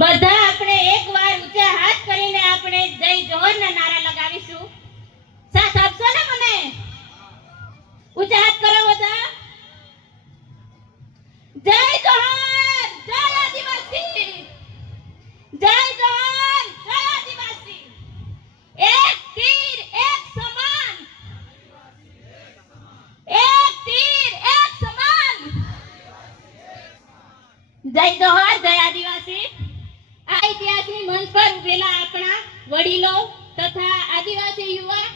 બધા આપણે એકવાર ઊંચા હાથ કરીને આપણે જય જોહરના નારા લગાવીશું. સાથ આપશો ને મને? ઊંચા હાથ કરો બધા. જય જોહર, જય આદિવાસી, જય જોહર, જય આદિવાસી. એક તીર એક સમાન, એક તીર એક સમાન. જય જોહર, જય આદિવાસી. આ ઐતિહાસિક મંચ પર ઉભેલા આપણા વડીલો તથા આદિવાસી યુવા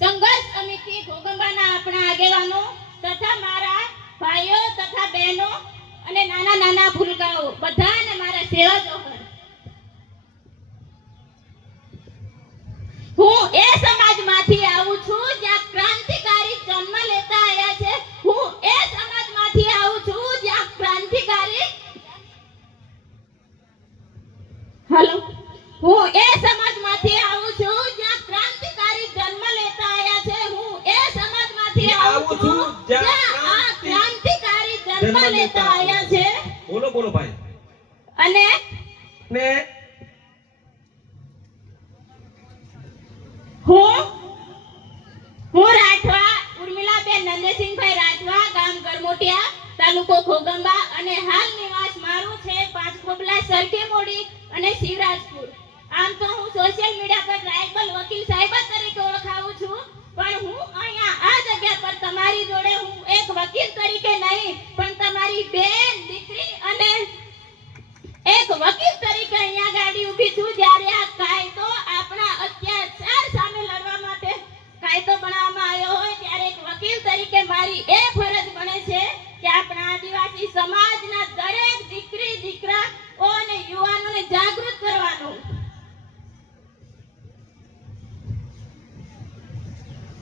સંઘર્ષ સમિતિ ઘોગંબાના આપણા આગેવાનો તથા મારા ભાઈઓ તથા બહેનો અને નાના નાના ભૂલકાઓ બધાને મારા સેવા જોહર. હું એ સમાજમાંથી આવું છું જ્યાં ક્રાંતિકારી જન્મ લેતા આવ્યા છે. હું એ સમાજમાંથી આવું છું જ્યાં ક્રાંતિકારી હેલો હું એ સમાજમાંથી આવું છું જ્યાં ક્રાંતિકારી જન્મ લેતા આવ્યા છે. હું એ સમાજમાંથી આવું છું જ્યાં આ ક્રાંતિકારી જન્મ લેતા આવ્યા છે. બોલો બોલો ભાઈ. અને ને હું રાઠવા ઉર્મિલાબેન નંદસિંહભાઈ રાઠવા, ગામ ગરમોટિયા, તાલુકો ઘોગંબા અને હાલ નિવાસ મારું છે પાંચખોબલા, સરખેમોડી અને શિવરાજપુર. આમ તો હું સોશિયલ મીડિયા પર ટ્રાઇબલ વકીલ સાહેબ તરીકે ઓળખાવું છું, પણ હું અહીંયા આ જગ્યા પર તમારી જોડે હું એક વકીલ તરીકે નહીં પણ તમારી બેન, દીકરી અને એક વકીલ તરીકે અહીંયા ગાડી ઊભી છું. જ્યારે આ કાયદો આપણા અત્યાચાર સામે લડવા માટે કાયદો બનાવવામાં આવ્યો હોય ત્યારે એક વકીલ તરીકે મારી એ ફરજ બને છે કે આપણા આદિવાસી સમાજના દરેક દીકરી, દીકરાઓ અને યુવાનોને જાગૃત કરવાનું.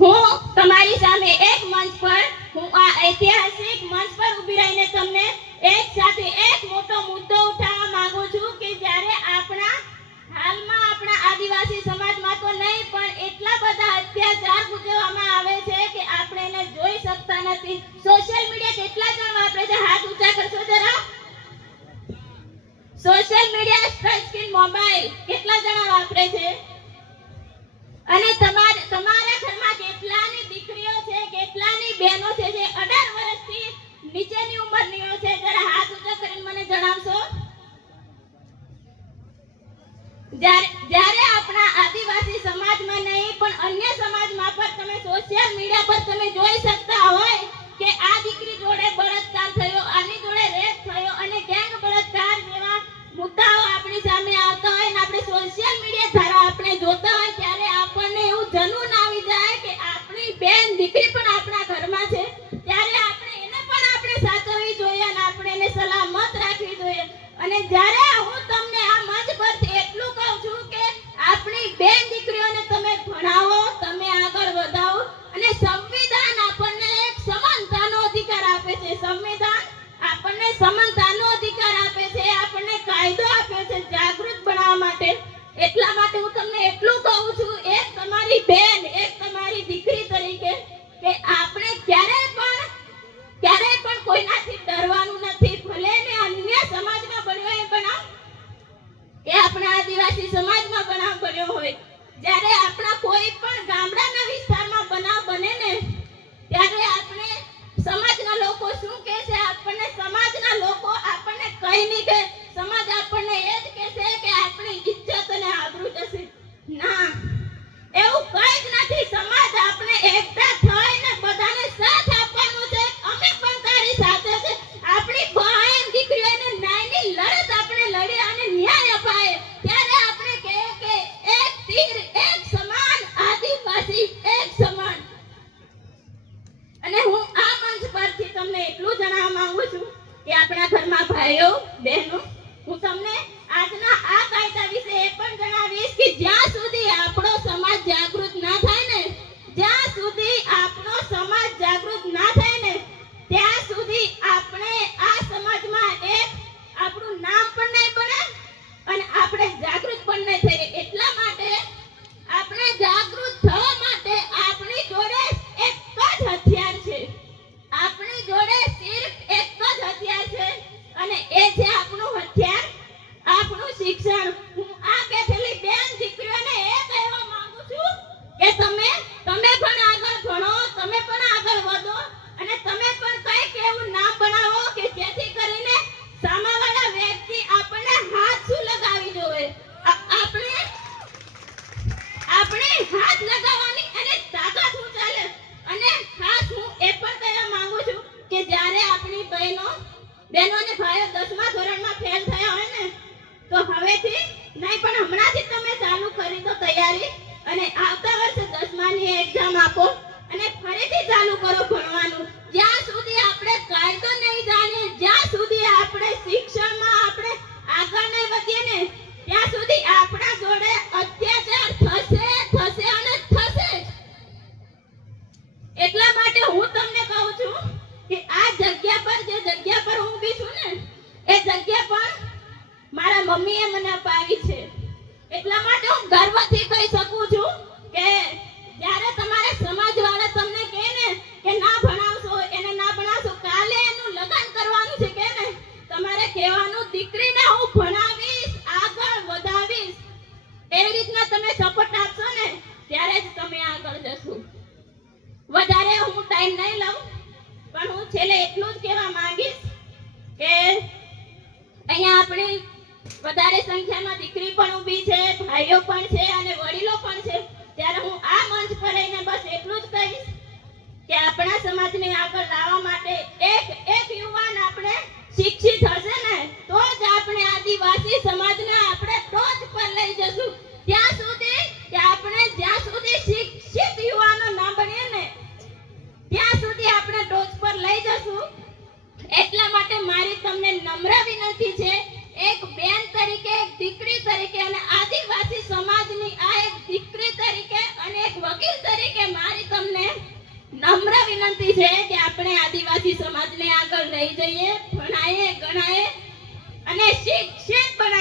હું તમારી સામે એક મંચ પર હું આ ઐતિહાસિક મંચ પર ઊભી રહીને તમને એક સાથે એક મોટો મુદ્દો ઉઠાવવા માંગુ છું કે જ્યારે આપણા હાલમાં આપણા આદિવાસી સમાજમાં તો નહીં પણ એટલા બધા અત્યાચાર ગુજરવામાં આવે છે કે આપણે એને જોઈ શકતા નથી. સોશિયલ મીડિયા કેટલા જણ વાપરે છે? હાથ ઊંચા કરશો જરા. Social media, touch screen mobile કેટલા જણા વાપરે છે? અને તમારા ઘરમાં કેટલાની દીકરીઓ છે, કેટલાની બહેનો છે જે 18 વર્ષથી નીચેની ઉંમરની છે? જરા હાથ ઊંચા કરીને મને જણાવશો. જ્યારે આપણા આદિવાસી સમાજમાં નહીં પણ અન્ય સમાજમાં પણ તમે સોશિયલ મીડિયા પર તમે જોઈ શકતા હોય કે આ દીકરી જોડે બળાત્કાર થયો, આની જોડે રેપ થયો અને ગેંગ બળાત્કાર જેવા મુદ્દાઓ આપણી સામે આવતા હોય અને આપણે સોશિયલ મીડિયા દ્વારા આપણે જોતા હોય ત્યારે આપણને એવું જનૂન આવી જાય કે આપણી બેન, દીકરી પણ આપણા ઘરમાં છે ત્યારે આપણે એને પણ આપણે સાચવવી જોઈએ અને આપણે એને સલામત રાખવી જોઈએ. અને જ્યારે હું તમને આ મંચ પરથી એટલું કહું છું કે આપણી બેન દીકરીઓને તમે ભણાવો, તમે આગળ વધાવો અને સંવિધાન આપણને એક સમાનતાનો અધિકાર આપે છે. સંવિધાન આપણને સમાનતાનો અધિકાર આપે છે, આપણને કાયદો આપે છે જાગૃત બનાવવા માટે. એટલા માટે હું તમને એટલું કહું છું એક તમારી બેન, એક તમારી દીકરી તરીકે કે આપણે ક્યારેય પણ કોઈનાથી ડરવાનું નથી. ભલે ને અન્ય સમાજમાં બન્યો એ બનાવ કે આપણા આદિવાસી સમાજમાં બનાવ બન્યો હોય, જ્યારે આપણા કોઈ પણ ગામડાના વિસ્તારમાં બનાવ બને ને ત્યારે આપણે સમાજના લોકો શું કહે છે? આપણને સમાજના લોકો આપણને કઈ નહીં કે સમાજ આપણને એ જ કહેશે કે આપણી ઇજ્જત અને આબરૂ જશે. ના, એવું કઈ જ નથી. સમાજ આપણે એકતા થઈને બધાને સાથ આપવાનું છે. અમે પણ તારી સાથે છે. આપણી બહેન દીકરીઓને ન્યાયની લડત આપણે લડી અને ન્યાય અપાય ત્યારે આપણે કહે કે એક તીર એક સમાન, આદિવાસી એક સમાન. અને હું આ મંચ પરથી તમને એટલું જણાવવા માંગુ છું કે આપણા ઘરમાં ભાઈઓ, બહેનો, હું તમને આજના આ કાયદા વિશે એ પણ જણાવીશ કે જ્યાં સુધી આપણો સમાજ જાગૃત ના થાય ને, જ્યાં સુધી આપણો સમાજ જાગૃત ના થાય ને ત્યાં સુધી આપણે આ સમાજમાં એક આપણું નામ પણ નહીં બને અને આપણે જાગૃત પણ નહીં થઈએ. એટલા માટે આપણે જાગૃત થવા માટે આપણી જોડે એક જ હથિયાર છે. આપણી જોડે સિર્ફ એક જ હથિયાર છે અને એ છે આપણું હથિયાર, આપણું શિક્ષણ. હું આ બેઠેલી બેન દીકરીઓને એ કહેવા માંગુ છું કે તમે પણ આગળ ભણો, તમે પણ આગળ વધો અને તમે પણ કંઈક એવું નામ બનાવો કે જેથી કરીને સામેવાળા વ્યક્તિ આપણને હાથ શું લગાવી જોવે. આપણે હાથ લગાવવાની અને તાકાત હું ચાલે. અને ખાસ હું એ પણ કહેવા માંગુ છું કે જ્યારે આપણી બહેનો અને ભાઈઓ 10મા ધોરણમાં ફેલ થયા હોય ને તો હવેથી નહીં પણ હમણાંથી તમે ચાલુ કરી દો તૈયારી અને આવતા વર્ષે 10માની એક્ઝામ આપો અને ફરીથી ચાલુ કરો ભણવાનું. જ્યાં સુધી આપણે કાયદો નહીં જાણીએ, જ્યાં સુધી આપણે શિક્ષણમાં આપણે આગળ નહીં વધીએ ને ત્યાં સુધી આપણા જોડે અત્યાચાર થશે અને થશે જ. એટલા માટે હું તમને કહું છું કે આ જગ્યા પર જે જગ્યા પર હું ઊભી છું ને એ જગ્યા પર મારા મમ્મીએ મને અપાવી છે. એટલા માટે હું ગર્વથી કહી શકું છું કે જ્યારે તમારા સમાજવાળા તમને કહે ને કે ના ભણાવશો, એને ના ભણાવશો, કાલે એનું લગ્ન કરવાનું છે કે ને તમારે કહેવાનું દીકરીને હું ભણાવીશ, આગળ વધાવીશ. એવી રીતના તમે સપોર્ટ આપશો ને ત્યારે જ તમે આગળ જશો. વધારે હું ટાઈમ નહીં લઉં પણ હું છેલ્લે એટલું જ કહેવા માંગીશ કે અહીંયા આપણી વધારે સંખ્યામાં દીકરી પણ ઊભી છે, ભાઈઓ પણ છે અને વડીલો પણ છે. ત્યારે હું આ મંચ પર રહીને બસ એટલું જ કહીશ કે આપણા સમાજને આગળ લાવવા માટે એક યુવાન આપણે શિક્ષિત હશે ને તો જ આપણે આદિવાસી સમાજને આપણે ટોચ પર લઈ જશું. ત્યાં સુધી કે આપણે જ્યાં સુધી શિક્ષિત યુવાનો ના બનીએ ને ત્યાં સુધી આપણે ટોચ પર લઈ જશું. એટલા માટે મારી તમને નમ્ર વિનંતી છે, એક બેન તરીકે, એક દીકરી તરીકે અને આદિવાસી સમાજની આ એક દીકરી તરીકે અને એક વકીલ તરીકે મારી તમને નમ્ર વિનંતી છે કે આપણે આદિવાસી સમાજને આગળ લઈ જઈએ, ભણાઈએ, ગણાઈએ અને શિક્ષિત બનાવીએ.